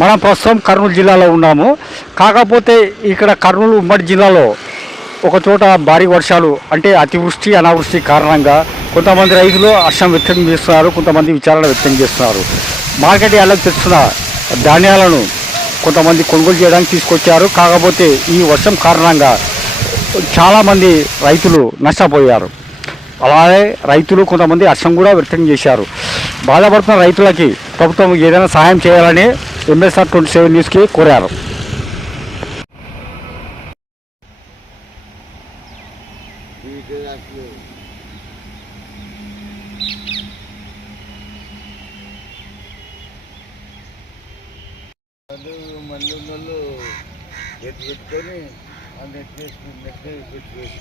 మనం ప్రస్తుతం కర్నూలు జిల్లాలో ఉన్నాము. కాకపోతే ఇక్కడ కర్నూలు ఉమ్మడి జిల్లాలో ఒక చోట భారీ వర్షాలు అంటే అతివృష్టి అనావృష్టి కారణంగా కొంతమంది రైతులు హర్షం వ్యక్తం చేస్తున్నారు, కొంతమంది విచారణ వ్యక్తం చేస్తున్నారు. మార్కెట్ యార్డ్లకు తెస్తున్న ధాన్యాలను కొంతమంది కొనుగోలు చేయడానికి తీసుకొచ్చారు. కాకపోతే ఈ వర్షం కారణంగా చాలామంది రైతులు నష్టపోయారు. అలాగే రైతులు కొంతమంది హర్షం కూడా వ్యక్తం చేశారు. బాధపడుతున్న రైతులకి ప్రభుత్వం ఏదైనా సహాయం చేయాలని MSR 27 న్యూస్కి కోరారు. మళ్ళీ పెట్టుకొని నెట్ పెట్టుకొని